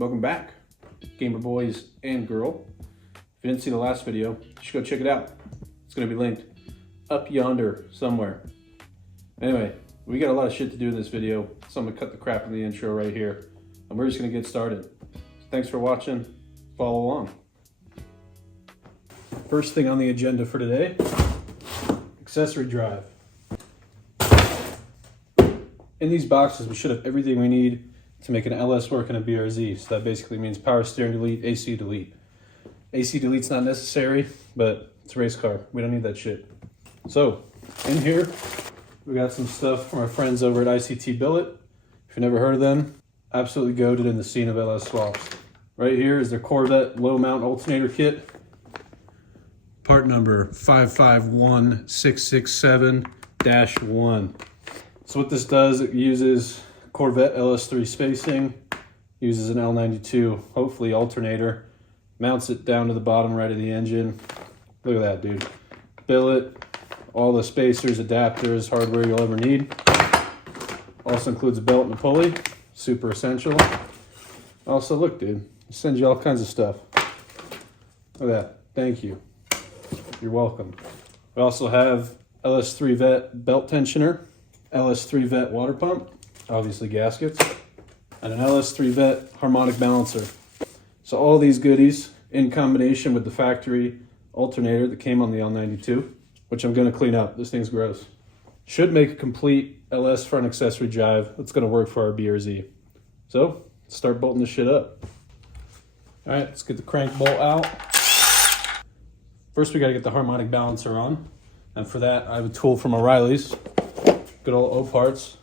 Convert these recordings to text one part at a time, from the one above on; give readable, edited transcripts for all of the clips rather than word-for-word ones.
Welcome back, gamer boys and girl. If you didn't see the last video, you should go check it out. It's gonna be linked up yonder somewhere. Anyway, we got a lot of shit to do in this video, so I'm gonna cut the crap in the intro right here, and we're just gonna get started. So thanks for watching, follow along. First thing on the agenda for today, accessory drive. In these boxes, we should have everything we need to make an LS work in a BRZ. So that basically means power steering delete, AC delete. AC delete's not necessary, but it's a race car. We don't need that shit. So in here, we got some stuff from our friends over at ICT Billet. If you've never heard of them, absolutely goated in the scene of LS swaps. Right here is their Corvette low mount alternator kit. Part number 551667-1. So what this does, it uses Corvette LS3 spacing, uses an L92, hopefully alternator, mounts it down to the bottom right of the engine. Look at that, dude. Billet, all the spacers, adapters, hardware you'll ever need. Also includes a belt and a pulley, super essential. Also, look, dude, it sends you all kinds of stuff. Look at that, thank you. You're welcome. We also have LS3 Vet belt tensioner, LS3 Vet water pump, obviously gaskets, and an LS3 Vet harmonic balancer. So all these goodies in combination with the factory alternator that came on the L92, which I'm gonna clean up, this thing's gross, should make a complete LS front accessory drive that's gonna work for our BRZ. So let's start bolting this shit up. All right, let's get the crank bolt out. First we gotta get the harmonic balancer on. And for that, I have a tool from O'Reilly's, good old O-Parts.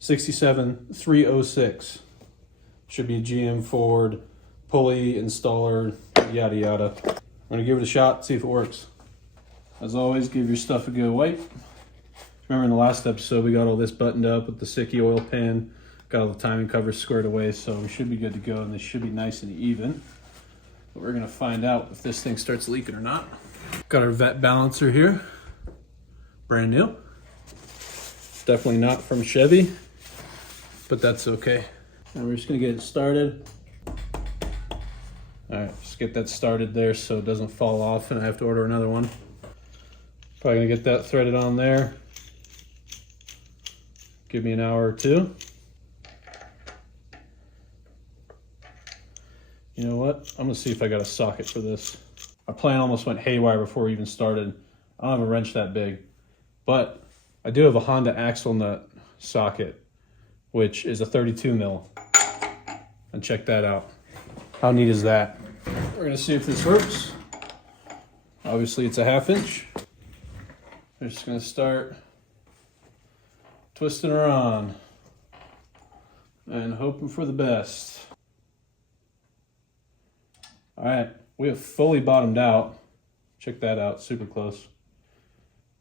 67306. Should be a GM Ford pulley, installer, yada yada. I'm gonna give it a shot, see if it works. As always, give your stuff a good wipe. Remember in the last episode, we got all this buttoned up with the Sicky oil pan, got all the timing covers squared away, so we should be good to go, and this should be nice and even. But we're gonna find out if this thing starts leaking or not. Got our Vet balancer here, brand new. Definitely not from Chevy, but that's okay. And we're just gonna get it started. All right, just get that started there so it doesn't fall off and I have to order another one. Probably gonna get that threaded on there. Give me an hour or two. You know what? I'm gonna see if I got a socket for this. Our plan almost went haywire before we even started. I don't have a wrench that big, but I do have a Honda axle nut socket, which is a 32 mil. And check that out. How neat is that? We're gonna see if this works. Obviously it's a 1/2 inch. We're just gonna start twisting her on and hoping for the best. All right, we have fully bottomed out. Check that out, super close.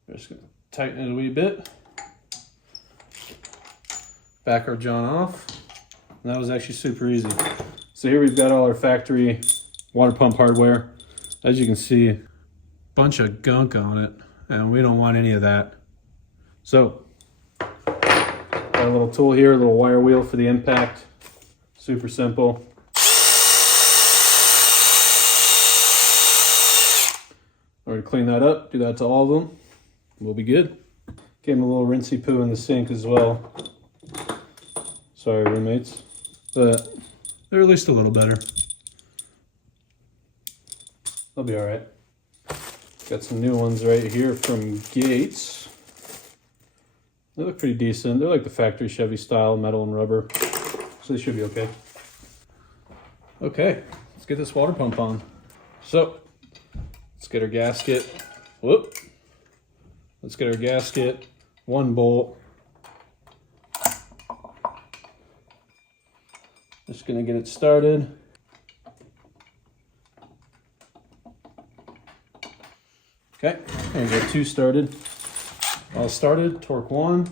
We're just gonna tighten it a wee bit. Back our John off. And that was actually super easy. So here we've got all our factory water pump hardware. As you can see, bunch of gunk on it, and we don't want any of that. So, got a little tool here, a little wire wheel for the impact. Super simple. We're gonna clean that up, do that to all of them. We'll be good. Gave them a little rinsey poo in the sink as well. Sorry, roommates. But they're at least a little better. They'll be all right. Got some new ones right here from Gates. They look pretty decent. They're like the factory Chevy style, metal and rubber. So they should be okay. Okay, let's get this water pump on. So, let's get our gasket. Whoop. Let's get our gasket, 1 bolt. Just gonna get it started. Okay, there we go, 2 started. All started, torque 1.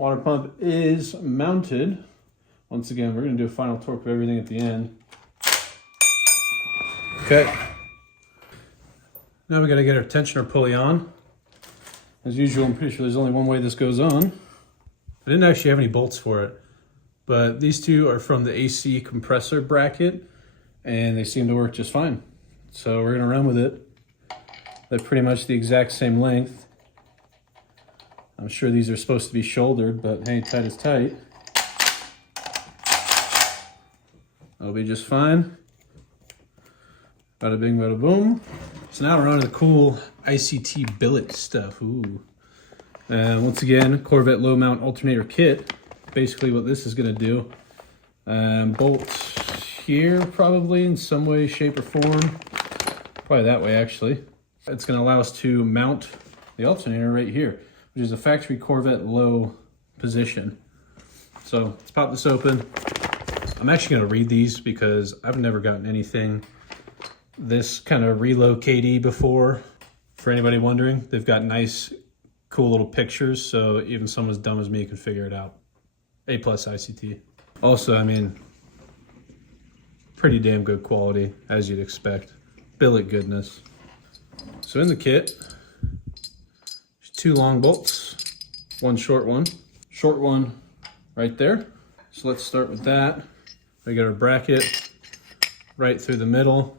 Water pump is mounted. Once again, we're going to do a final torque of everything at the end. Okay. Now we got to get our tensioner pulley on. As usual, I'm pretty sure there's only one way this goes on. I didn't actually have any bolts for it, but these two are from the AC compressor bracket, and they seem to work just fine. So we're going to run with it. They're pretty much the exact same length. I'm sure these are supposed to be shouldered, but hey, tight is tight. That'll be just fine. Bada bing, bada boom. So now we're on to the cool ICT billet stuff. Ooh. Once again, Corvette low mount alternator kit. Basically what this is gonna do. Bolts here probably in some way, shape or form. Probably that way actually. It's gonna allow us to mount the alternator right here, which is a factory Corvette low position. So let's pop this open. I'm actually gonna read these because I've never gotten anything this kind of relocate-y before. For anybody wondering, they've got nice, cool little pictures, so even someone as dumb as me can figure it out. A+ ICT. Also, I mean, pretty damn good quality, as you'd expect. Billet goodness. So in the kit, there's 2 long bolts, 1 short one. Short one right there. So let's start with that. We got our bracket right through the middle.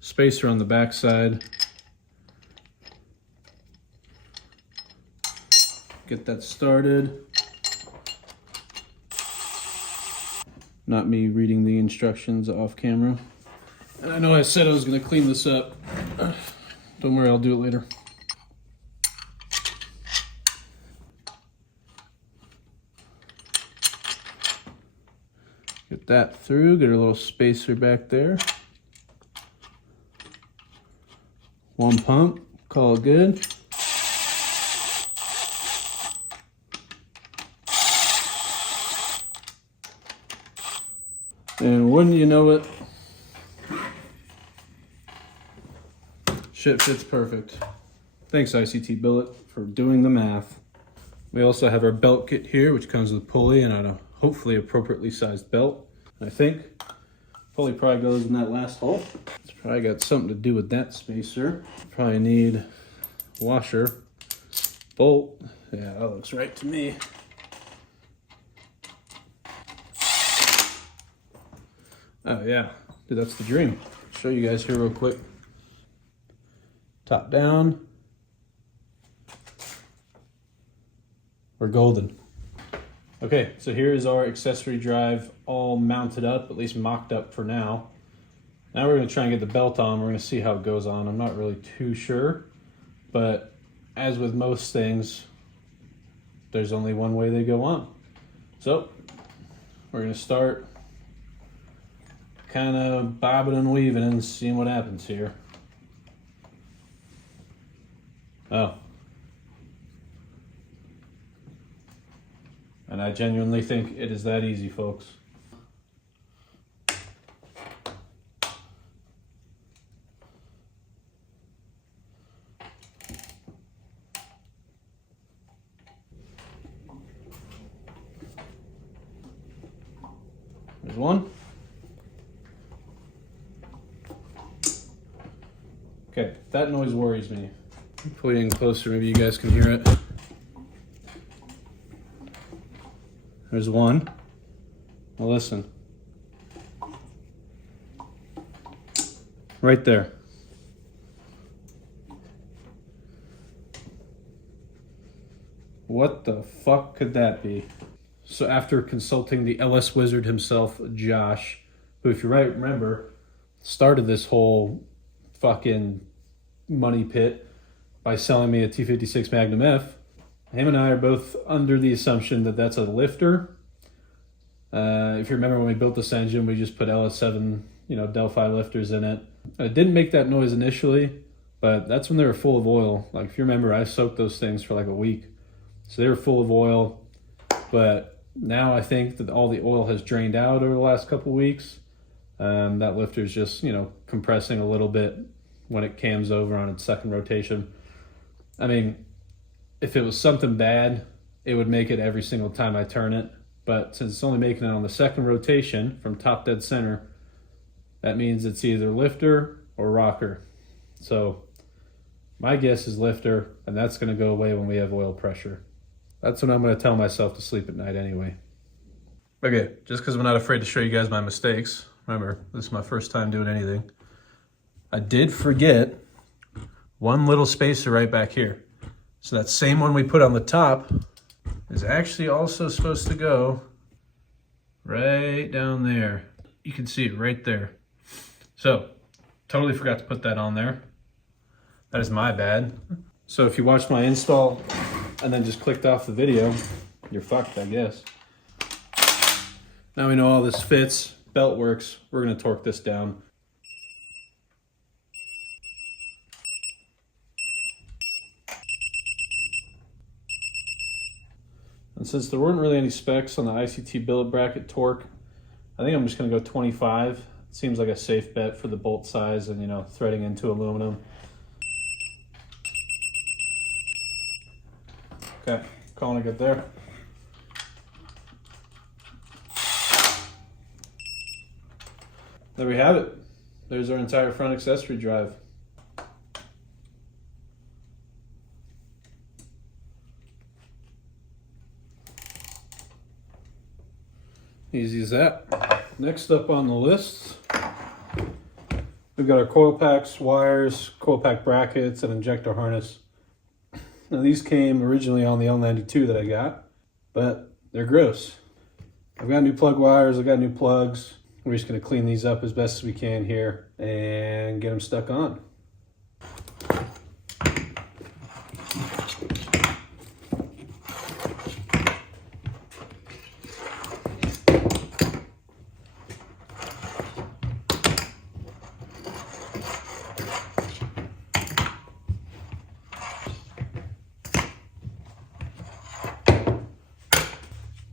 Spacer on the back side. Get that started. Not me reading the instructions off camera. And I know I said I was going to clean this up. Don't worry, I'll do it later. Get that through, get a little spacer back there. 1 pump, call it good. And wouldn't you know it, shit fits perfect. Thanks ICT Billet for doing the math. We also have our belt kit here, which comes with pulley and a hopefully appropriately sized belt. I think pulley probably goes in that last hole. It's probably got something to do with that spacer. Probably need washer, bolt. Yeah, that looks right to me. Oh yeah, dude, that's the dream. Show you guys here real quick. Top down. We're golden. Okay, so here is our accessory drive all mounted up, at least mocked up for now. Now we're gonna try and get the belt on. We're gonna see how it goes on. I'm not really too sure, but as with most things, there's only one way they go on. So we're gonna start kind of bobbing and weaving and seeing what happens here. Oh. And I genuinely think it is that easy, folks. There's one. Okay, that noise worries me. Pull it in closer, maybe you guys can hear it. There's one. Now listen. Right there. What the fuck could that be? So after consulting the LS wizard himself, Josh, who if you remember, started this whole fucking money pit by selling me a T56 Magnum F, him and I are both under the assumption that that's a lifter. If you remember when we built this engine, we just put LS7, Delphi lifters in it. It didn't make that noise initially, but that's when they were full of oil. Like if you remember, I soaked those things for like a week. So they were full of oil, but now I think that all the oil has drained out over the last couple weeks. That lifter is just, compressing a little bit when it cams over on its second rotation. I mean, if it was something bad, it would make it every single time I turn it. But since it's only making it on the second rotation from top dead center, that means it's either lifter or rocker. So my guess is lifter, and that's going to go away when we have oil pressure. That's what I'm going to tell myself to sleep at night anyway. Okay, just because I'm not afraid to show you guys my mistakes. Remember, this is my first time doing anything. I did forget one little spacer right back here. So that same one we put on the top is actually also supposed to go right down there. You can see it right there. So, totally forgot to put that on there. That is my bad. So if you watched my install and then just clicked off the video, you're fucked, I guess. Now we know all this fits, belt works, we're gonna torque this down. And since there weren't really any specs on the ICT billet bracket torque, I think I'm just gonna go 25. It seems like a safe bet for the bolt size and, you know, threading into aluminum. Okay, calling it good there. There we have it. There's our entire front accessory drive. Easy as that. Next up on the list, we've got our coil packs, wires, coil pack brackets, and injector harness. Now these came originally on the L92 that I got, but they're gross. I've got new plug wires, I've got new plugs. We're just gonna clean these up as best as we can here and get them stuck on.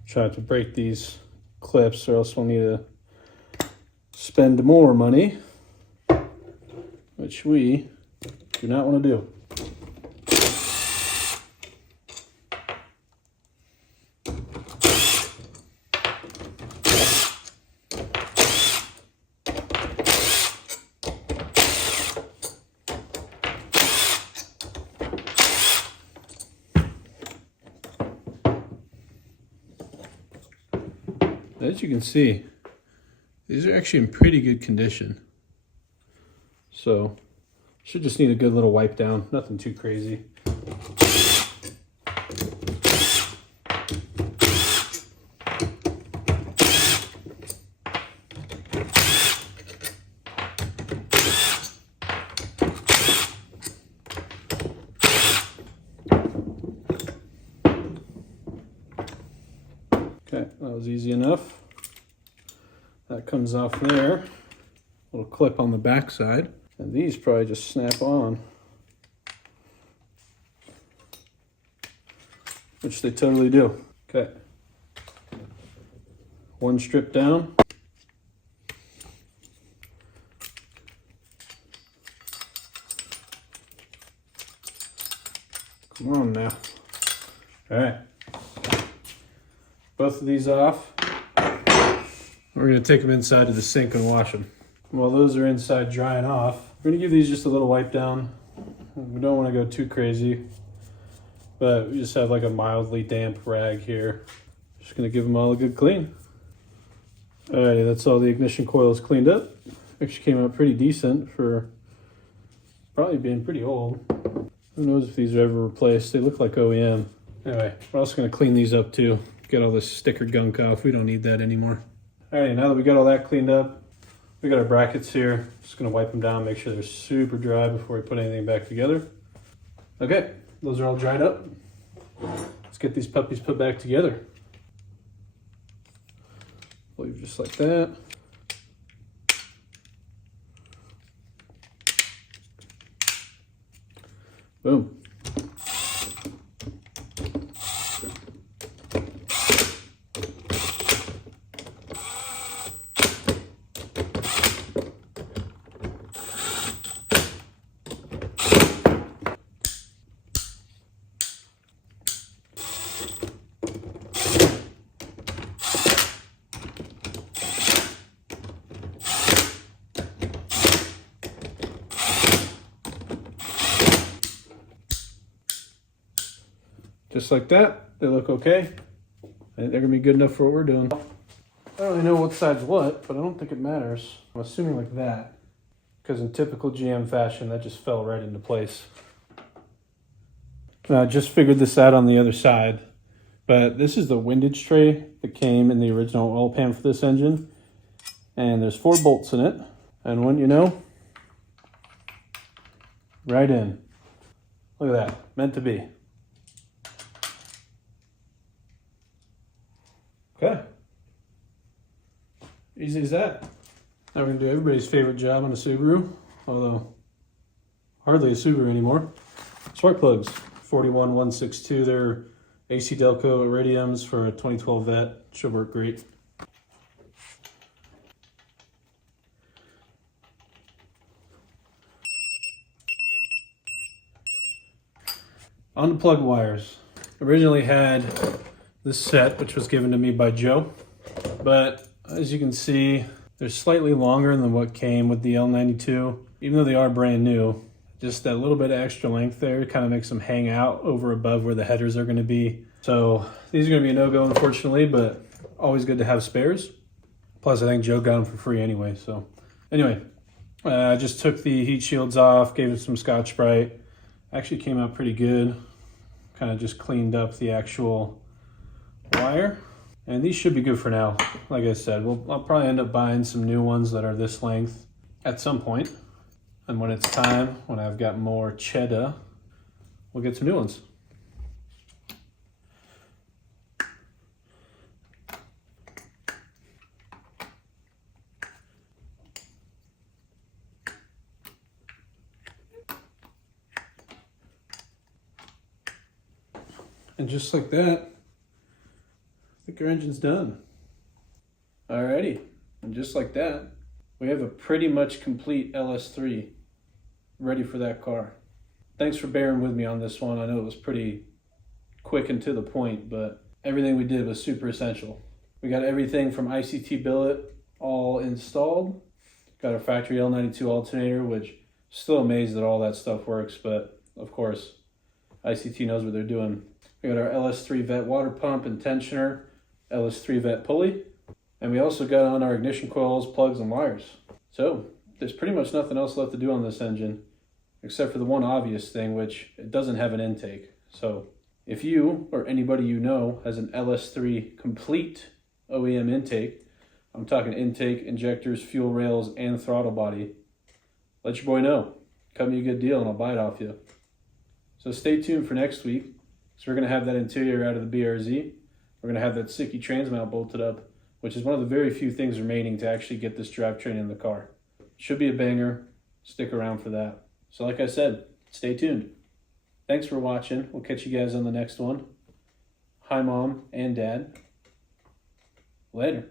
Try to break these clips or else we'll need to spend more money, which we do not want to do. As you can see, these are actually in pretty good condition. So, should just need a good little wipe down, nothing too crazy. Okay, that was easy enough. That comes off there. Little clip on the back side. And these probably just snap on. Which they totally do. Okay. One strip down. Come on now. All right. Both of these off. We're going to take them inside to the sink and wash them. While those are inside drying off, we're going to give these just a little wipe down. We don't want to go too crazy, but we just have like a mildly damp rag here. Just going to give them all a good clean. Alrighty, that's all the ignition coils cleaned up. Actually came out pretty decent for probably being pretty old. Who knows if these are ever replaced. They look like OEM. Anyway, we're also going to clean these up too. Get all this sticker gunk off. We don't need that anymore. Alrighty, now that we got all that cleaned up, we got our brackets here. Just gonna wipe them down, make sure they're super dry before we put anything back together. Okay, those are all dried up. Let's get these puppies put back together. Leave just like that. Boom. Just like that, they look okay. And they're gonna be good enough for what we're doing. I don't really know what side's what, but I don't think it matters. I'm assuming like that, because in typical GM fashion, that just fell right into place. Now, I just figured this out on the other side, but this is the windage tray that came in the original oil pan for this engine. And there's 4 bolts in it. And wouldn't you know, right in. Look at that, meant to be. Okay. Easy as that. Now we're gonna do everybody's favorite job on a Subaru, although hardly a Subaru anymore. Spark plugs, 41162. They're AC Delco Iridiums for a 2012 Vet. Should work great. On the plug wires. Originally had this set, which was given to me by Joe, but as you can see, they're slightly longer than what came with the L92. Even though they are brand new, just that little bit of extra length there kind of makes them hang out over above where the headers are going to be. So these are going to be a no-go, unfortunately, but always good to have spares. Plus, I think Joe got them for free anyway. So anyway, I just took the heat shields off, gave it some Scotch-Brite. Actually came out pretty good. Kind of just cleaned up the actual wire. And these should be good for now. Like I said, I'll probably end up buying some new ones that are this length at some point. And when it's time, when I've got more cheddar, we'll get some new ones. And just like that, I think our engine's done. Alrighty, and just like that, we have a pretty much complete LS3 ready for that car. Thanks for bearing with me on this one. I know it was pretty quick and to the point, but everything we did was super essential. We got everything from ICT billet all installed. Got our factory L92 alternator, which still amazed that all that stuff works, but of course, ICT knows what they're doing. We got our LS3 Vet water pump and tensioner, LS3 Vet pulley, and we also got on our ignition coils, plugs, and wires. So there's pretty much nothing else left to do on this engine, except for the one obvious thing, which it doesn't have an intake. So if you or anybody you know has an LS3 complete OEM intake, I'm talking intake, injectors, fuel rails, and throttle body, let your boy know. Cut me a good deal and I'll buy it off you. So stay tuned for next week. So we're going to have that interior out of the BRZ. We're going to have that sticky transmount bolted up, which is one of the very few things remaining to actually get this drivetrain in the car. Should be a banger. Stick around for that. So like I said, stay tuned. Thanks for watching. We'll catch you guys on the next one. Hi, Mom and Dad. Later.